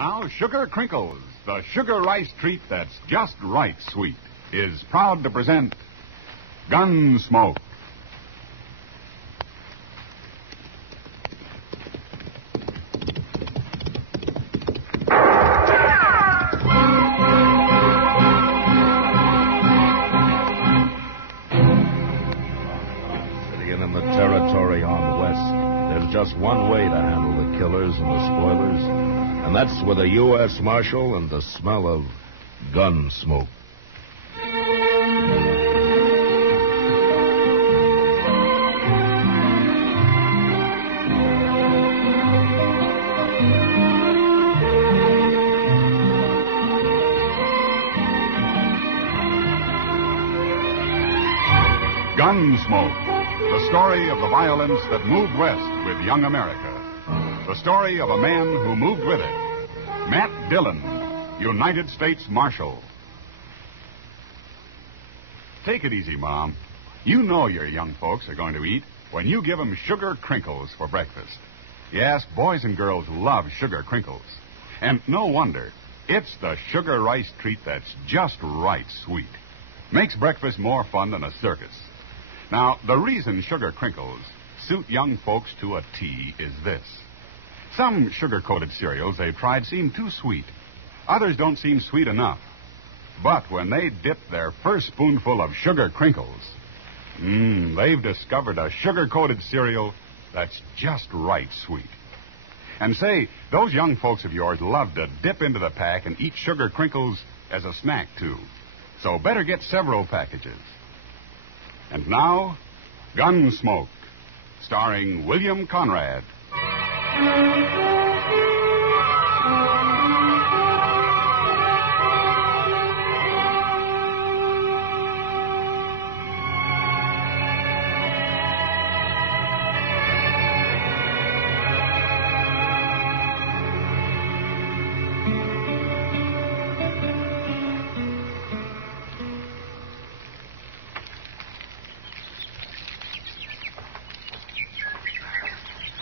Now, Sugar Crinkles, the sugar rice treat that's just right sweet, is proud to present Gunsmoke. Sitting in the territory on West, there's just one way to handle the killers and the spoilers, and that's with a U.S. Marshal and the smell of gun smoke. Gunsmoke, the story of the violence that moved west with young America. The story of a man who moved with it. Matt Dillon, United States Marshal. Take it easy, Mom. You know your young folks are going to eat when you give them sugar crinkles for breakfast. Yes, boys and girls love sugar crinkles. And no wonder. It's the sugar rice treat that's just right sweet. Makes breakfast more fun than a circus. Now, the reason sugar crinkles suit young folks to a T is this. Some sugar-coated cereals they've tried seem too sweet. Others don't seem sweet enough. But when they dip their first spoonful of sugar crinkles, they've discovered a sugar-coated cereal that's just right sweet. And say, those young folks of yours love to dip into the pack and eat sugar crinkles as a snack, too. So better get several packages. And now, Gunsmoke, starring William Conrad.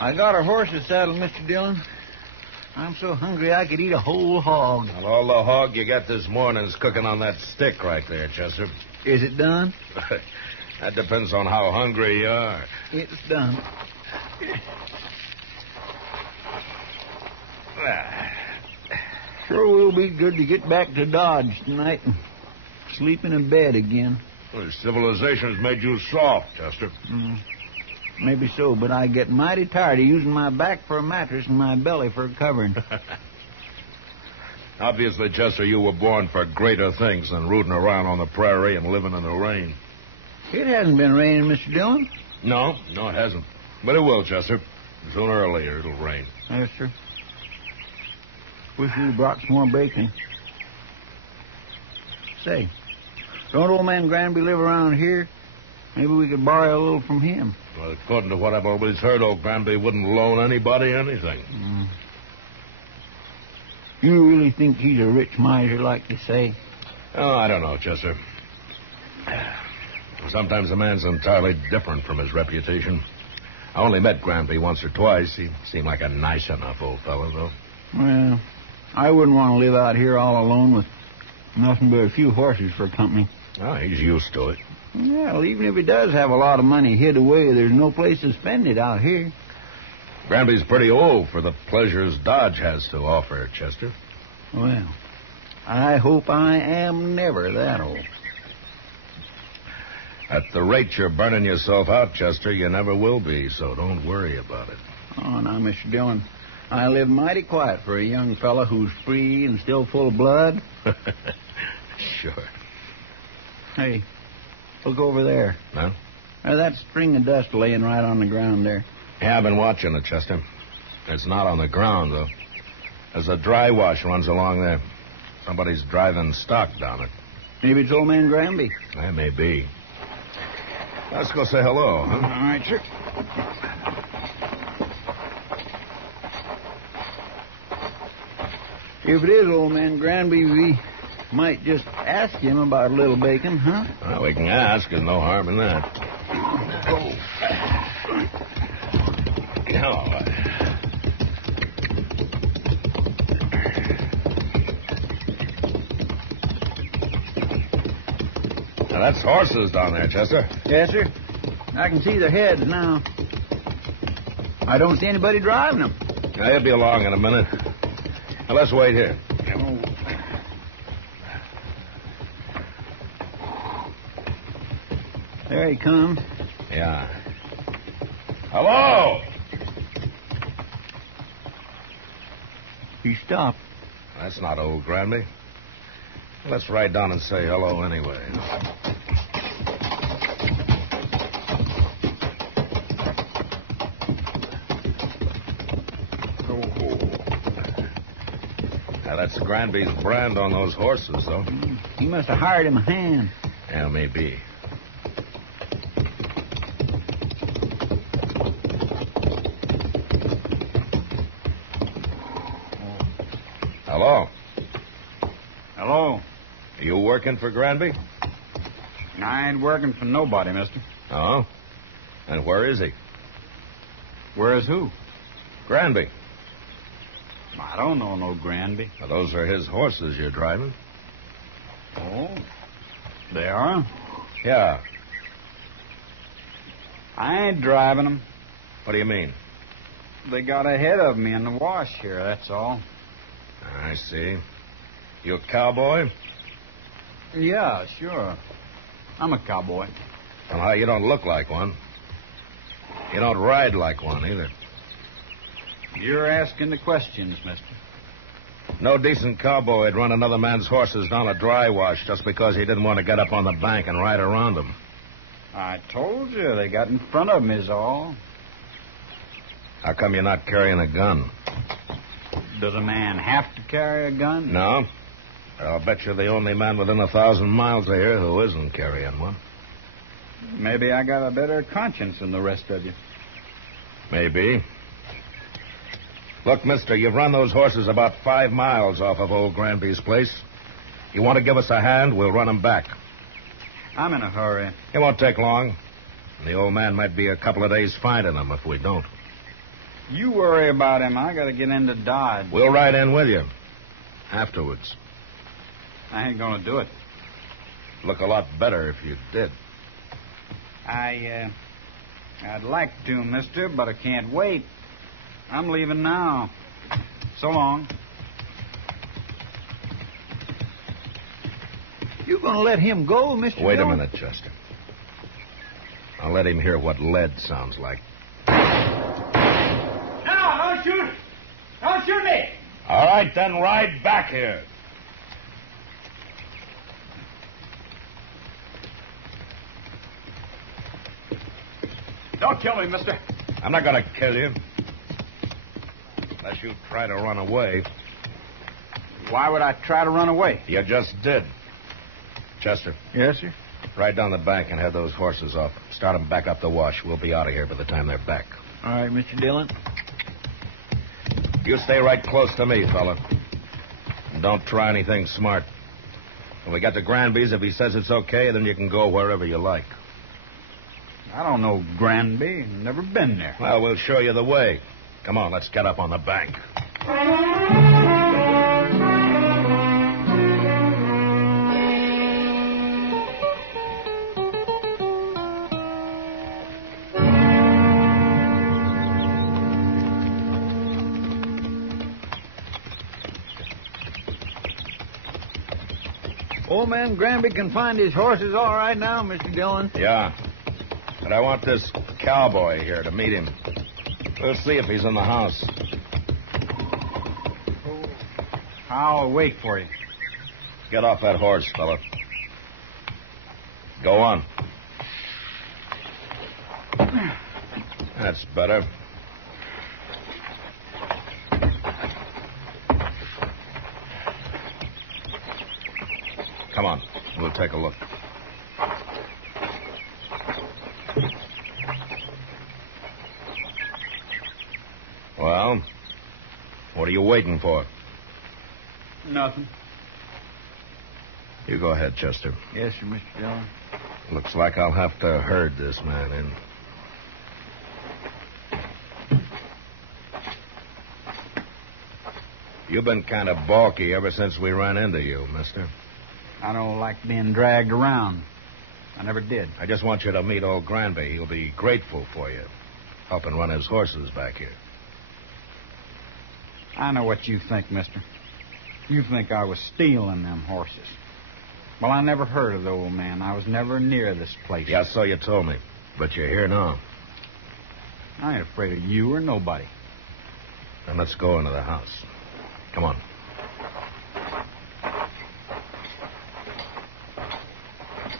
I got a horse to saddle, Mr. Dillon. I'm so hungry I could eat a whole hog. And all the hog you got this morning's cooking on that stick right there, Chester. Is it done? That depends on how hungry you are. It's done. Sure will be good to get back to Dodge tonight and sleep in a bed again. Well, civilization's made you soft, Chester. Maybe so, but I get mighty tired of using my back for a mattress and my belly for a covering. Obviously, Chester, you were born for greater things than rooting around on the prairie and living in the rain. It hasn't been raining, Mr. Dillon. No, it hasn't. But it will, Chester. Sooner or later, it'll rain. Yes, sir. Wish we brought some more bacon. Say, don't old man Granby live around here? Maybe we could borrow a little from him. Well, according to what I've always heard, old Granby wouldn't loan anybody anything. You really think he's a rich miser, like they say? Oh, I don't know, Chester. Sometimes a man's entirely different from his reputation. I only met Granby once or twice. He seemed like a nice enough old fellow, though. Well, I wouldn't want to live out here all alone with nothing but a few horses for company. Oh, he's used to it. Well, even if he does have a lot of money hid away, there's no place to spend it out here. Granby's pretty old for the pleasures Dodge has to offer, Chester. Well, I hope I am never that old. At the rate you're burning yourself out, Chester, you never will be, so don't worry about it. Oh, now, Mr. Dillon, I live mighty quiet for a young fella who's free and still full of blood. Sure. Hey, look over there. Huh? That string of dust laying right on the ground there. Yeah, I've been watching it, Chester. It's not on the ground, though. There's a dry wash runs along there. Somebody's driving stock down it. Maybe it's old man Granby. That may be. Let's go say hello, huh? All right, sir. If it is old man Granby, we might just ask him about a little bacon, huh? Well, we can ask. There's no harm in that. Oh. Now, that's horses down there, Chester. Yes, sir. I can see their heads now. I don't see anybody driving them. Now, he'll be along in a minute. Now, let's wait here. There he comes. Yeah. Hello! He stopped. That's not old Granby. Let's ride down and say hello anyway. Now, that's Granby's brand on those horses, though. He must have hired him a hand. Yeah, maybe. Hello? Hello. Are you working for Granby? I ain't working for nobody, mister. Oh? And where is he? Where's who? Granby. I don't know no Granby. Well, those are his horses you're driving. Oh? They are? Yeah. I ain't driving them. What do you mean? They got ahead of me in the wash here, that's all. I see. You a cowboy? Yeah, sure. I'm a cowboy. Well, you don't look like one. You don't ride like one, either. You're asking the questions, mister. No decent cowboy would run another man's horses down a dry wash just because he didn't want to get up on the bank and ride around them. I told you they got in front of me is all. How come you're not carrying a gun? Does a man have to carry a gun? No. I'll bet you're the only man within 1,000 miles of here who isn't carrying one. Maybe I got a better conscience than the rest of you. Maybe. Look, mister, you've run those horses about 5 miles off of old Granby's place. You want to give us a hand, we'll run them back. I'm in a hurry. It won't take long. And the old man might be a couple of days finding them if we don't. You worry about him. I got to get into Dodge. We'll ride in with you. Afterwards. I ain't going to do it. Look a lot better if you did. I'd like to, mister, but I can't wait. I'm leaving now. So long. You gonna let him go, Mr. Wait a Dillon? minute, Chester. I'll let him hear what lead sounds like. No, don't shoot! Don't shoot me! All right, then ride back here. Don't kill me, mister. I'm not going to kill you. Unless you try to run away. Why would I try to run away? You just did. Chester, Yes, sir. ride down the bank and head those horses off. Start them back up the wash. We'll be out of here by the time they're back. All right, Mr. Dillon. You stay right close to me, fella. And don't try anything smart. When we get to Granby's, if he says it's okay, then you can go wherever you like. I don't know Granby. Never been there. Well, we'll show you the way. Come on, let's get up on the bank. Old man Granby can find his horses all right now, Mr. Dillon. Yeah. But I want this cowboy here to meet him. We'll see if he's in the house. I'll wait for you. Get off that horse, fella. Go on. That's better. Come on. We'll take a look. Well, what are you waiting for? Nothing. You go ahead, Chester. Yes, sir, Mr. Dillon. Looks like I'll have to herd this man in. You've been kind of balky ever since we ran into you, mister. I don't like being dragged around. I never did. I just want you to meet old Granby. He'll be grateful for you, helping run his horses back here. I know what you think, mister. You think I was stealing them horses. Well, I never heard of the old man. I was never near this place. Yeah, so you told me. But you're here now. I ain't afraid of you or nobody. Then let's go into the house. Come on.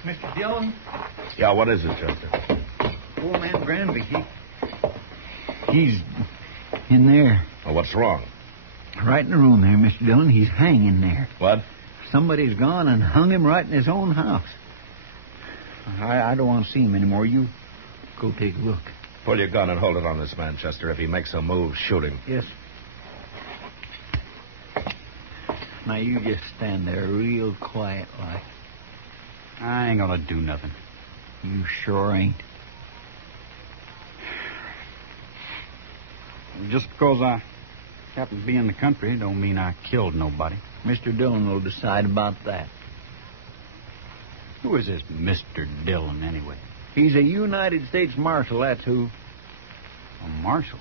Mr. Dillon? Yeah, what is it, Chester? Old man Granby, he's in there. Well, what's wrong? Right in the room there, Mr. Dillon. He's hanging there. What? Somebody's gone and hung him right in his own house. I don't want to see him anymore. You go take a look. Pull your gun and hold it on this man, Chester. If he makes a move, shoot him. Yes. Now, you just stand there real quiet like. I ain't gonna do nothing. You sure ain't. Just because I happen to be in the country don't mean I killed nobody. Mr. Dillon will decide about that. Who is this Mr. Dillon, anyway? He's a United States Marshal, that's who. A marshal?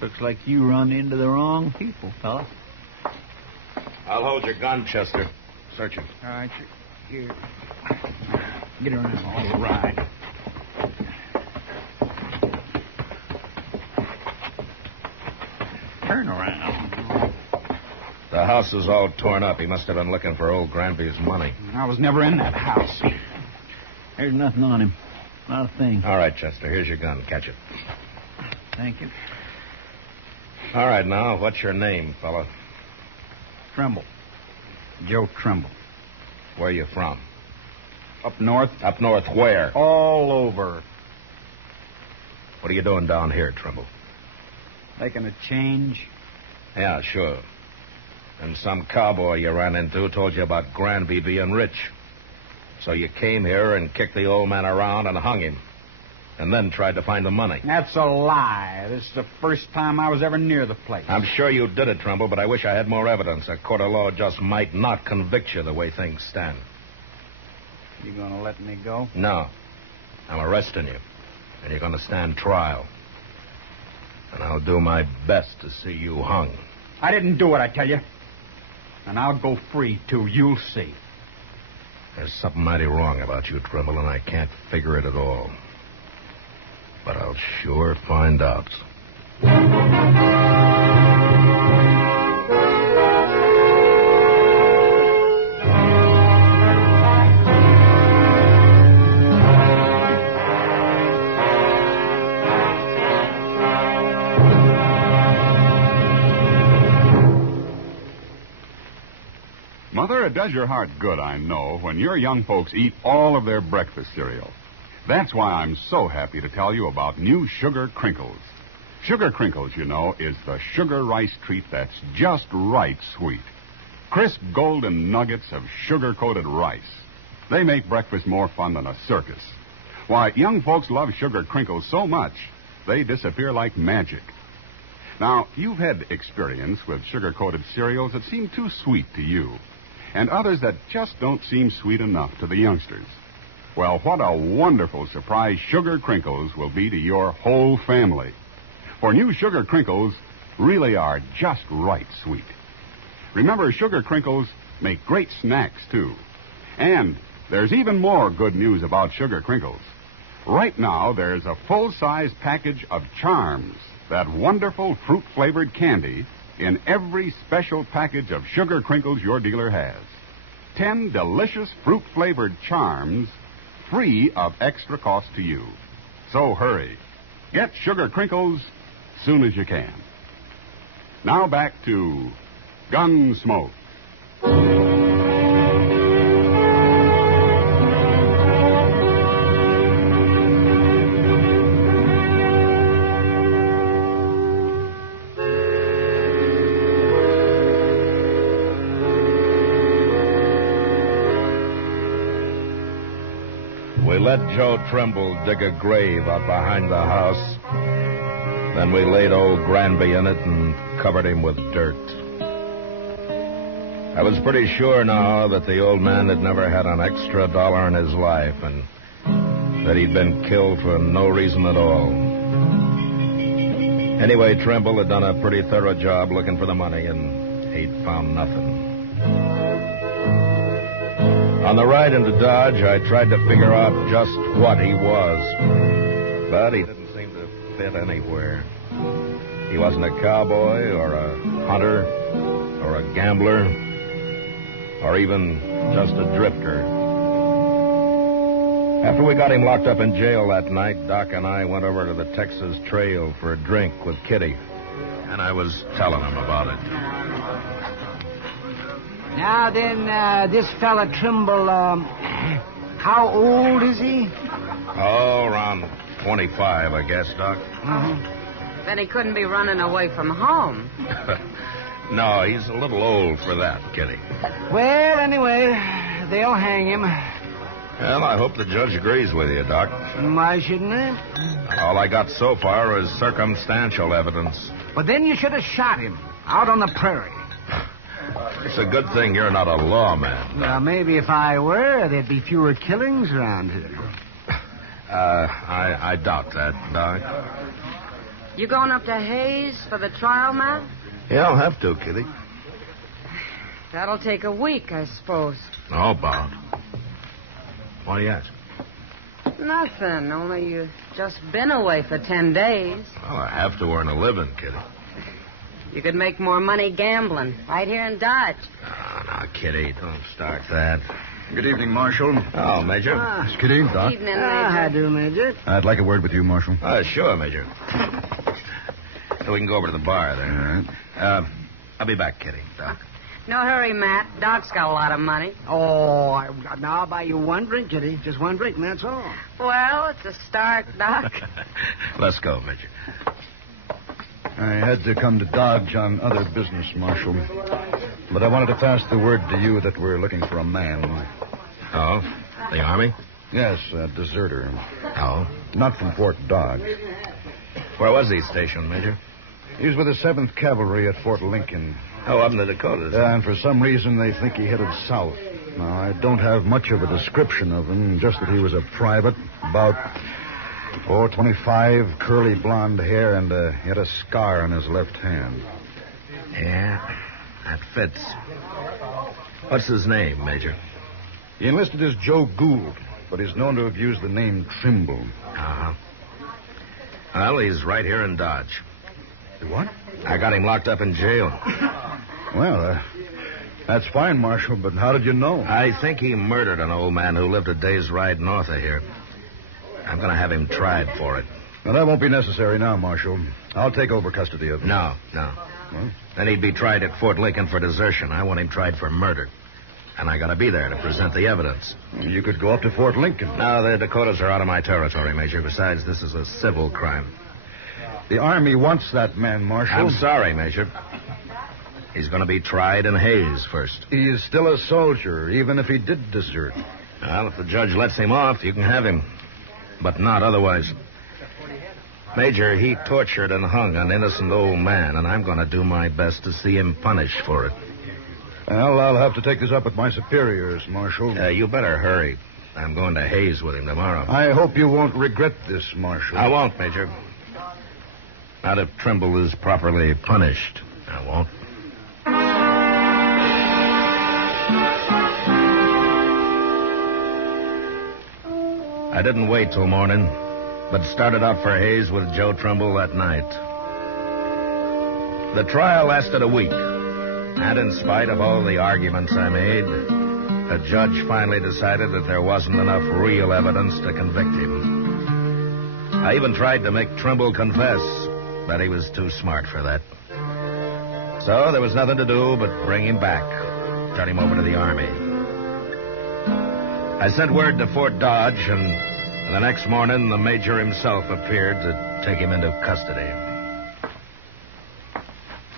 Looks like you run into the wrong people, fella. I'll hold your gun, Chester. Search him. All right, here. Get around. All right. Turn around. The house is all torn up. He must have been looking for old Granby's money. I was never in that house. There's nothing on him. Not a thing. All right, Chester. Here's your gun. Catch it. Thank you. All right, now, what's your name, fella? Trimble. Joe Trimble. Where are you from? Up north? Up north where? All over. What are you doing down here, Trimble? Making a change? Yeah, sure. And some cowboy you ran into told you about Granby being rich. So you came here and kicked the old man around and hung him. And then tried to find the money. That's a lie. This is the first time I was ever near the place. I'm sure you did it, Trimble, but I wish I had more evidence. A court of law just might not convict you the way things stand. You gonna let me go? No. I'm arresting you. And you're gonna stand trial. And I'll do my best to see you hung. I didn't do it, I tell you. And I'll go free, too. You'll see. There's something mighty wrong about you, Trimble, and I can't figure it at all. But I'll sure find out. Mother, it does your heart good, I know, when your young folks eat all of their breakfast cereal. That's why I'm so happy to tell you about new Sugar Crinkles. Sugar Crinkles, you know, is the sugar rice treat that's just right sweet. Crisp golden nuggets of sugar-coated rice. They make breakfast more fun than a circus. Why, young folks love Sugar Crinkles so much, they disappear like magic. Now, you've had experience with sugar-coated cereals that seem too sweet to you, and others that just don't seem sweet enough to the youngsters. Well, what a wonderful surprise Sugar Crinkles will be to your whole family. For new Sugar Crinkles really are just right sweet. Remember, Sugar Crinkles make great snacks, too. And there's even more good news about Sugar Crinkles. Right now, there's a full-size package of Charms, that wonderful fruit-flavored candy, in every special package of Sugar Crinkles your dealer has. 10 delicious fruit-flavored Charms, free of extra cost to you. So hurry. Get Sugar Crinkles soon as you can. Now back to Gunsmoke. We let Joe Trimble dig a grave out behind the house. Then we laid old Granby in it and covered him with dirt. I was pretty sure now that the old man had never had an extra dollar in his life, and that he'd been killed for no reason at all. Anyway, Trimble had done a pretty thorough job looking for the money, and he'd found nothing. On the ride into Dodge, I tried to figure out just what he was, but he didn't seem to fit anywhere. He wasn't a cowboy or a hunter or a gambler or even just a drifter. After we got him locked up in jail that night, Doc and I went over to the Texas Trail for a drink with Kitty, and I was telling him about it. Now then, this fella Trimble, how old is he? Oh, around 25, I guess, Doc. Then he couldn't be running away from home. No, he's a little old for that, Kitty. Well, anyway, they'll hang him. Well, I hope the judge agrees with you, Doc. Why shouldn't they? All I got so far is circumstantial evidence. But then you should have shot him out on the prairie. It's a good thing you're not a lawman. Well, maybe if I were, there'd be fewer killings around here. I doubt that, Doc. You going up to Hayes for the trial, Matt? Yeah, I'll have to, Kitty. That'll take a week, I suppose. Oh, about. Why do you ask? Nothing, only you've just been away for 10 days. Well, I have to earn a living, Kitty. You could make more money gambling right here in Dodge. Oh, now, Kitty, don't start that. Good evening, Marshal. Oh, Major. Miss Kitty, Doc. Evening, Major. How do, Major? I'd like a word with you, Marshal. Sure, Major. We can go over to the bar there. All right. I'll be back, Kitty. Doc. No hurry, Matt. Doc's got a lot of money. Oh, now I'll buy you one drink, Kitty. Just one drink, and that's all. Well, it's a start, Doc. Let's go, Major. I had to come to Dodge on other business, Marshal. But I wanted to pass the word to you that we're looking for a man. Oh? The Army? Yes, a deserter. Oh? Not from Fort Dodge. Where was he stationed, Major? He's with the 7th Cavalry at Fort Lincoln. Oh, up in the Dakotas. And for some reason, they think he headed south. Now, I don't have much of a description of him, just that he was a private, about 4'25", curly blonde hair, and he had a scar on his left hand. Yeah, that fits. What's his name, Major? He enlisted as Joe Gould, but he's known to have used the name Trimble. Uh-huh. Well, he's right here in Dodge. What? I got him locked up in jail. Well, that's fine, Marshal, but how did you know? I think he murdered an old man who lived a day's ride north of here. I'm going to have him tried for it. Well, that won't be necessary now, Marshal. I'll take over custody of him. No. Well? Then he'd be tried at Fort Lincoln for desertion. I want him tried for murder. And I got to be there to present the evidence. You could go up to Fort Lincoln. No, the Dakotas are out of my territory, Major. Besides, this is a civil crime. The Army wants that man, Marshal. I'm sorry, Major. He's going to be tried in Hayes first. He is still a soldier, even if he did desert. Well, if the judge lets him off, you can have him. But not otherwise. Major, he tortured and hung an innocent old man, and I'm going to do my best to see him punished for it. Well, I'll have to take this up with my superiors, Marshal. You better hurry. I'm going to Hayes with him tomorrow. I hope you won't regret this, Marshal. I won't, Major. Not if Trimble is properly punished. I won't. I didn't wait till morning, but started out for Hayes with Joe Trimble that night. The trial lasted a week, and in spite of all the arguments I made, the judge finally decided that there wasn't enough real evidence to convict him. I even tried to make Trimble confess, but he was too smart for that. So there was nothing to do but bring him back, turn him over to the Army. I sent word to Fort Dodge, and the next morning the Major himself appeared to take him into custody.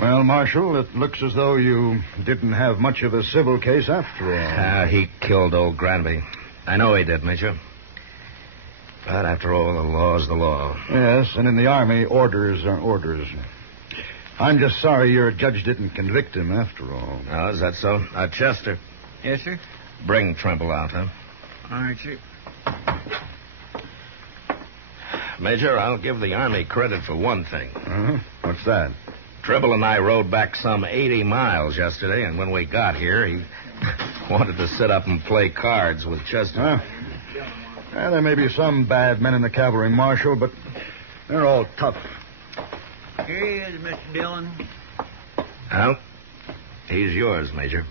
Well, Marshal, it looks as though you didn't have much of a civil case after all. He killed old Granby. I know he did, Major. But after all, the law's the law. Yes, and in the Army, orders are orders. I'm just sorry your judge didn't convict him after all. Oh, is that so? Chester, Yes, sir? bring Trimble out, huh? All right, sir. Major, I'll give the Army credit for one thing. What's that? Trimble and I rode back some 80 miles yesterday, and when we got here, he wanted to sit up and play cards with Chester. Well, there may be some bad men in the cavalry, Marshal, but they're all tough. Here he is, Mr. Dillon. Well, he's yours, Major.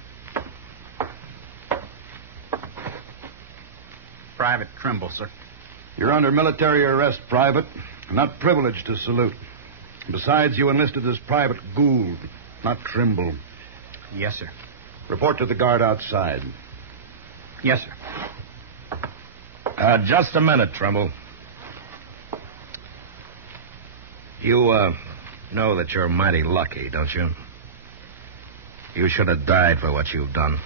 Private Trimble, sir. You're under military arrest, Private. Not privileged to salute. Besides, you enlisted as Private Gould, not Trimble. Yes, sir. Report to the guard outside. Yes, sir. Just a minute, Trimble. You, know that you're mighty lucky, don't you? You should have died for what you've done.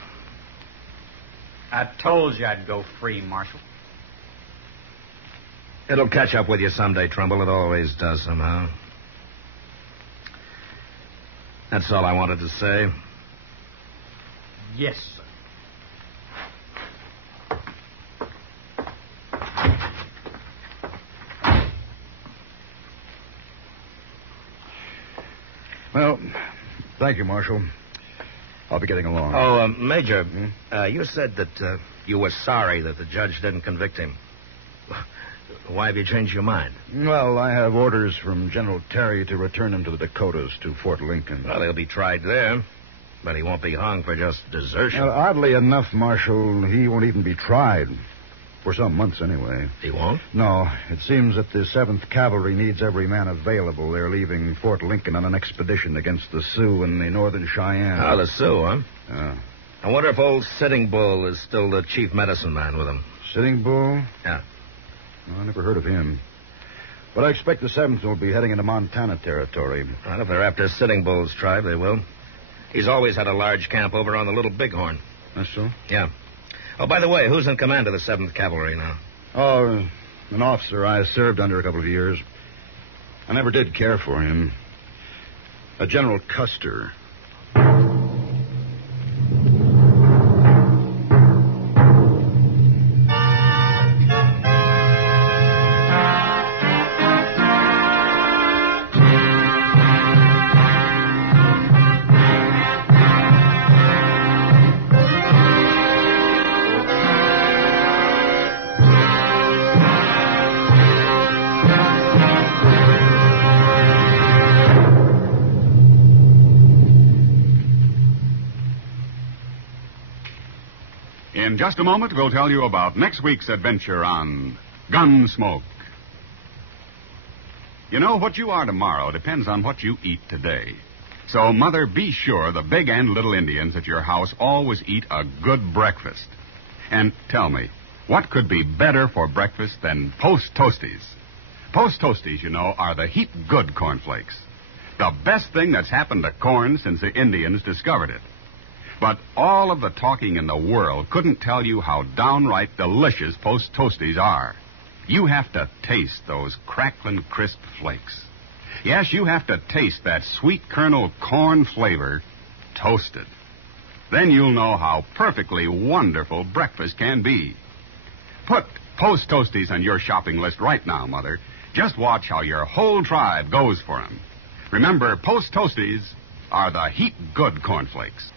I told you I'd go free, Marshal. It'll catch up with you someday, Trimble. It always does somehow. That's all I wanted to say. Yes, sir. Well, thank you, Marshal. I'll be getting along. Oh, Major, you said that you were sorry that the judge didn't convict him. Why have you changed your mind? Well, I have orders from General Terry to return him to the Dakotas, to Fort Lincoln. Well, he'll be tried there, but he won't be hung for just desertion. Oddly enough, Marshal, he won't even be tried. For some months, anyway. He won't? No. It seems that the 7th Cavalry needs every man available. They're leaving Fort Lincoln on an expedition against the Sioux and the Northern Cheyenne. Ah, the Sioux, huh? Yeah. I wonder if old Sitting Bull is still the chief medicine man with him. Sitting Bull? Yeah. Well, I never heard of him. But I expect the 7th will be heading into Montana territory. Well, if they're after Sitting Bull's tribe, they will. He's always had a large camp over on the Little Bighorn. That's so? Yeah. Oh, by the way, who's in command of the 7th Cavalry now? Oh, an officer I served under a couple of years. I never did care for him. A General Custer. In just a moment, we'll tell you about next week's adventure on Gunsmoke. You know, what you are tomorrow depends on what you eat today. So, Mother, be sure the big and little Indians at your house always eat a good breakfast. And tell me, what could be better for breakfast than Post Toasties? Post Toasties, you know, are the heap good cornflakes. The best thing that's happened to corn since the Indians discovered it. But all of the talking in the world couldn't tell you how downright delicious Post Toasties are. You have to taste those crackling, crisp flakes. Yes, you have to taste that sweet kernel corn flavor toasted. Then you'll know how perfectly wonderful breakfast can be. Put Post Toasties on your shopping list right now, Mother. Just watch how your whole tribe goes for them. Remember, Post Toasties are the heap good cornflakes.